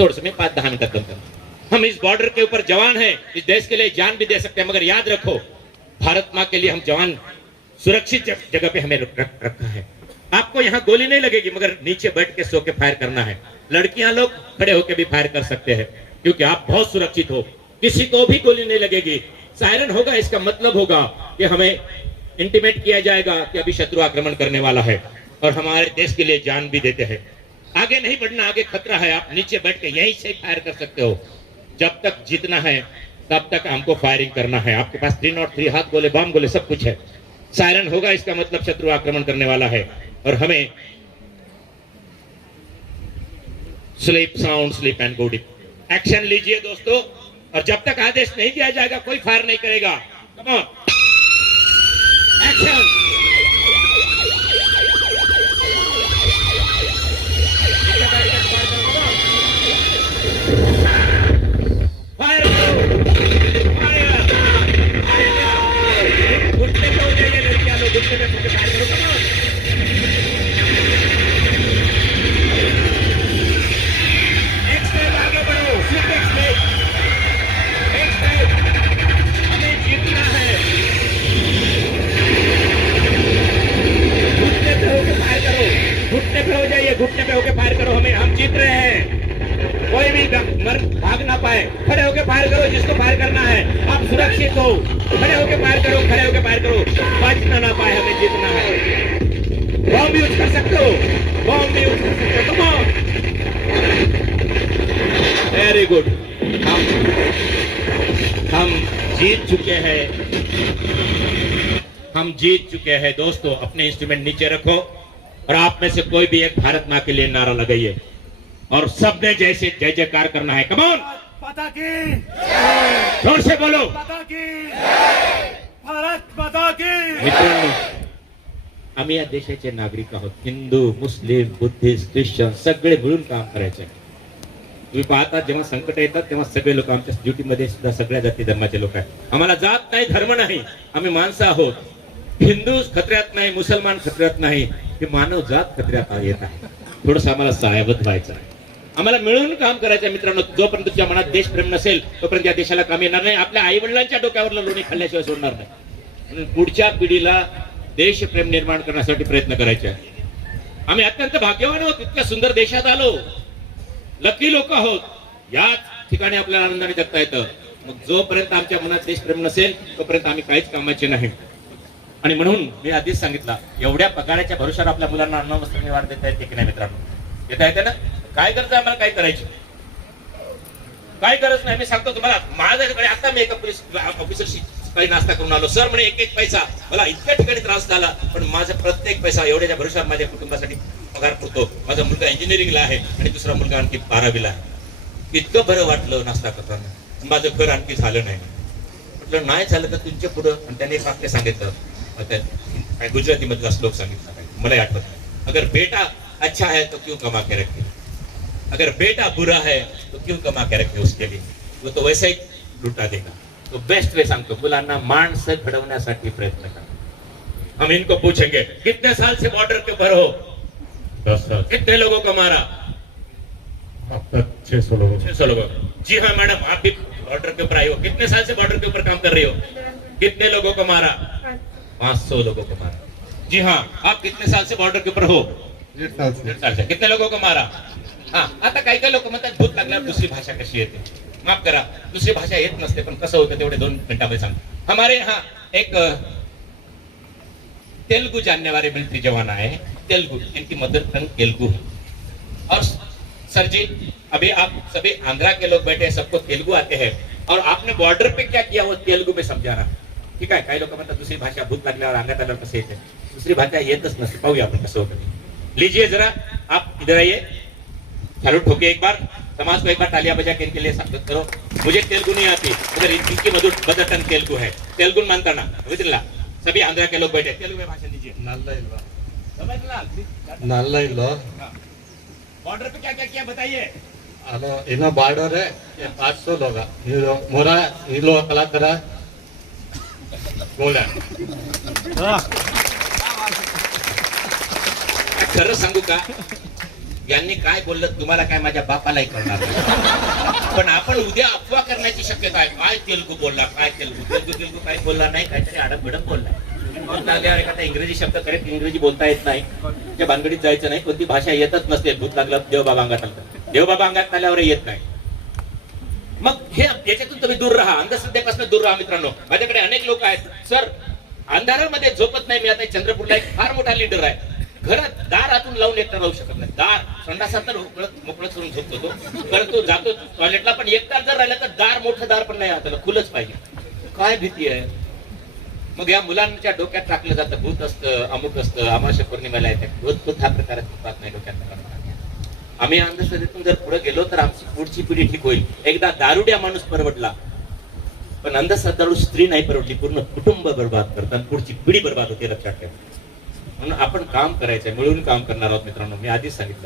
थोड़ा सा मैं पाँच दहा मिनट खत्म हम इस बॉर्डर के ऊपर जवान हैं, इस देश के लिए जान भी दे सकते हैं, मगर याद रखो, भारत माँ के लिए हम जवान सुरक्षित जगह पे हमें रखा है। आपको यहाँ गोली नहीं लगेगी, मगर नीचे बैठ के सो के फायर करना है। लड़कियाँ लोग खड़े होकर भी फायर कर सकते हैं, क्योंकि आप बहुत सुरक्षित हो। किसी को भी गोली नहीं लगेगी। सायरन होगा, इसका मतलब होगा कि हमें इंटीमेट किया जाएगा कि अभी शत्रु आक्रमण करने वाला है, और हमारे देश के लिए जान भी देते हैं। आगे नहीं बढ़ना, आगे खतरा है। आप नीचे बैठ के यहीं से फायर कर सकते हो। जब तक जीतना है, तब तक हमको फायरिंग करना है। आपके पास थ्री नॉट थ्री हाथ गोले, बम गोले, सब कुछ है। सायरन होगा, इसका मतलब शत्रु आक्रमण करने वाला है। और हमें sleep, sound, sleep and good action लीजिए दोस्तों। और जब तक आदेश नहीं दिया जाएगा, कोई फायर नहीं करेगा। कम ऑन एक्शन সেখানে তোকে বাইরে मर भाग ना पाए। खड़े होके फायर करो जिसको फायर करना है। आप सुरक्षित हो। खड़े होके फायर करो, खड़े होके फायर करो। बचना ना पाए, हमें जीतना है। बॉम्ब यूज़ कर सकते हो। बॉम्ब यूज़ कर सकते हो। कम वेरी गुड हम हम जीत चुके हैं। हम जीत चुके हैं। दोस्तों, अपने इंस्ट्रूमेंट नीचे रखो। और आप में से कोई भी एक भारत माँ के लिए नारा लगाइए। और सबने जैसे जय जयकार करना है। कमॉन माता की। जोर से बोलो। माता की। भारत माता की। मित्रांनो आम्ही या देशाचे नागरिक आहोत। हिंदू मुस्लिम बुद्धिस्ट ख्रिश्चन सगळे मिळून काम करायचे तुम्ही पाहता जेव्हा संकट येतात तेव्हा सगळे लोक आमच्या ड्युटीमध्ये सुद्धा सगळ्या जाती धर्माचे लोक आहेत. आम्हाला जात नाही धर्म नाही. आम्ही माणसं आहोत. हिंदू खत्र्यात नाही मुसलमान खत्र्यात नाही. हे मानव जात खत्र्यात येत आहे. थोडस आम्हाला साहेबत व्हायचं आहे. आम्हाला मिळून काम करायचं आहे मित्रांनो. जोपर्यंत तुझ्या मनात देशप्रेम नसेल तोपर्यंत या देशाला काम येणार नाही. आपल्या आई वडिलांच्या डोक्यावर लोणी खाल्ल्याशिवाय सोडणार नाही. म्हणून पुढच्या पिढीला देशप्रेम निर्माण करण्यासाठी प्रयत्न करायचे आहे. आम्ही अत्यंत भाग्यवान आहोत इतक्या सुंदर देशात आलो. लकी लोक आहोत. याच ठिकाणी आपल्याला आनंदाने जगता येतं. मग जोपर्यंत आमच्या मनात देशप्रेम नसेल तोपर्यंत आम्ही काहीच कामाचे नाही. आणि म्हणून मी आधीच सांगितलं एवढ्या पगाराच्या भरोशावर आपल्या मुलांना अन्न वस्त्र निवार देता येते की नाही मित्रांनो? देता येते ना? काय गरज आहे आम्हाला? काय करायची काय गरज नाही. मी सांगतो तुम्हाला माझ्याकडे आता मी एका पोलीस ऑफिसरशी काही नाश्ता करून आलो. सर म्हणे एक एक पैसा. मला इतक्या ठिकाणी त्रास झाला पण माझा प्रत्येक पैसा एवढ्याच्या भरोशावर माझ्या कुटुंबासाठी पगार पुरतो. माझा मुलगा इंजिनिअरिंगला आहे आणि दुसरा मुलगा आणखी बारावीला आहे. इतकं बरं वाटलं नाश्ता करताना. माझं घर आणखी झालं नाही. म्हटलं नाही झालं तर तुमच्या पुढं. आणि त्याने एक वाक्य सांगितलं. गुजरातीमधला काय श्लोक सांगितला. मला आठवत नाही. अगर बेटा अच्छा है तो क्यों कमा के रखते अगर बेटा बुरा है तो क्यों कमा के रखे उसके लिए? वो तो वैसे ही लुटा देगा। तो बेस्ट वे सांगतो मुलांना माणसं घडवण्यासाठी प्रयत्न करा. हम इनको पूछेंगे कितने साल से बॉर्डर के ऊपर हो? दस साल. कितने लोगों को मारा? अब तक छह सौ लोगों छह सौ लोगों जी हाँ मैडम आप भी बॉर्डर के ऊपर आई हो। कितने साल से बॉर्डर के ऊपर काम कर रही हो? कितने लोगों को मारा? पाँच सौ लोगों को मारा। जी हाँ आप कितने साल से बॉर्डर के ऊपर हो? डेढ़ साल से। कितने लोगों को मारा? हा आता काही काही लोक म्हणतात भूत लागल्यावर दुसरी भाषा कशी येते? माफ करा दुसरी भाषा येत नसते पण कसं होतं तेवढे दोन मिनिटामध्ये सांग हमारे यहाँ एक अ, तेलुगु जानने वाले मिलिट्री जवान आए हैं तेलुगु इनकी मदर टंग तेलुगु है। और सर जी अभी आप सभी आंध्रा के लोग बैठे हैं सबको तेलुगु आते हैं। और आपने बॉर्डर पे क्या किया वो तेलुगु में समझाना ठीक आहे काही लोक म्हणतात दुसरी भाषा भूत लागल्यावर अंगात आल्यावर कसं येते दुसरी भाषा येतच नसते पाहूया हो आपण कसं होतं लीजिए जरा आप इधर आइए। झालू ठोके एक बार समाज को एक बार तालियां बजा के इनके लिए स्वागत करो। मुझे तेलुगु नहीं आती मगर इनकी बदतन तेलुगु है। तेलुगु मानताना विदिनला सभी आंध्र के लोग बैठे तेलुगु में भाषण दीजिए। बॉर्डर पे क्या क्या किया बताइए। हेलो इन बॉर्डर है पांच सौ लोग मोरा ये लोग कलाकार बोला खरं सांगू का? यांनी काय बोललं तुम्हाला काय माझ्या बापालाही करणार पण आपण उद्या अफवा करण्याची शक्यता आहे. काय तेलगू बोलला काय तेलगू? तेलगू तेलगू काय बोलला नाही काहीतरी अडप बिडप बोलला लागल्यावर एखादा इंग्रजी शब्द करेक्ट इंग्रजी बोलता येत नाही. त्या भानगडीत जायचं नाही कोणती भाषा येतच नसते. भूत लागलं देवबाबा अंगात आलं. देवबाबा अंगात आल्यावर येत नाही. मग हे याच्यातून तुम्ही दूर राहा. अंधश्रद्धेपासून दूर राहा मित्रांनो. माझ्याकडे अनेक लोक आहेत. सर अंधारामध्ये झोपत नाही मी आता चंद्रपूरला एक फार मोठा लीडर आहे. घरात दार आतून लावून एकटा राहू शकत नाही. दार संडासात तर मोकळत करून झोपतो तो. परंतु जातो टॉयलेटला पण एक तास जर राहिला तर दार मोठं दार पण नाही हाताला खुलच पाहिजे. काय भीती आहे? मग या मुलांच्या डोक्यात टाकलं जातं भूत असतं अमुक असतं अमावस्या पौर्णिमेला येतात भूत भूत हा प्रकार नाही डोक्यात आम्ही अंधश्रद्धेतून जर पुढे गेलो तर आमची पुढची पिढी ठीक होईल. एकदा दारुड्या माणूस परवडला पण अंधश्रद्धाळू स्त्री नाही परवडली पूर्ण कुटुंब बर्बाद करतात पुढची पिढी बर्बाद होते लक्षात ठेवा. म्हणून आपण काम करायचंय मिळून काम करणार आहोत मित्रांनो. मी आधीच सांगितलं.